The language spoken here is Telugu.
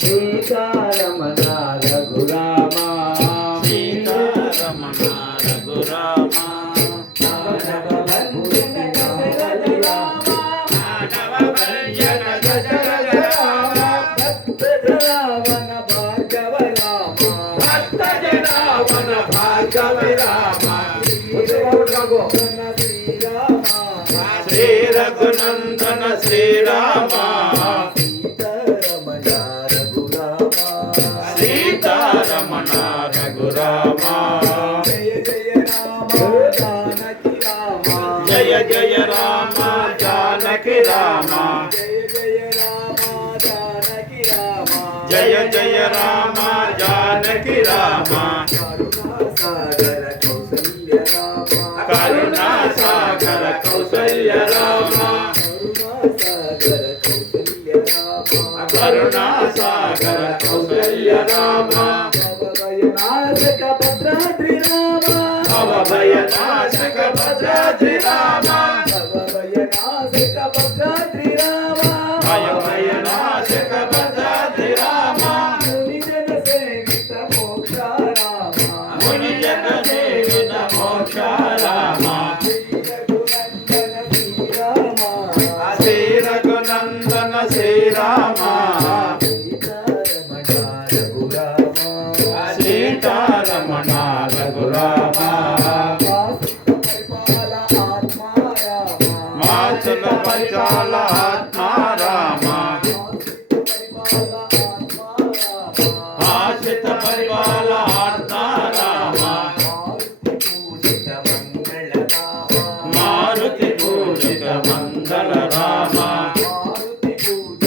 సీతారమణ రఘురామ సీతారమణ రఘురామ మానవ భంజన దశరథ రామ భక్త జనావన భార్గవ రామ భక్త జనావన భార్గవ రామ శ్రీ రఘునందన శ్రీరామ సీతారమణ రఘురామ జయ జయ రామ జానకి రామ జయ జయ రామ జానకి రామ కరుణా సాగర కౌసల్య రామ కరుణా సాగర కౌసల్య రామ భయనాశక భద్రాద్రి రామ భయనాశక భద్రాద్రి రామ భయనాశక భద్రాద్రి రామ భయనాశక భద్రాద్రి రామ మునిజన సేవిత మోక్ష రామ మునిజన సేవిత మోక్ష రామ శ్రీ రఘునందన శ్రీరామ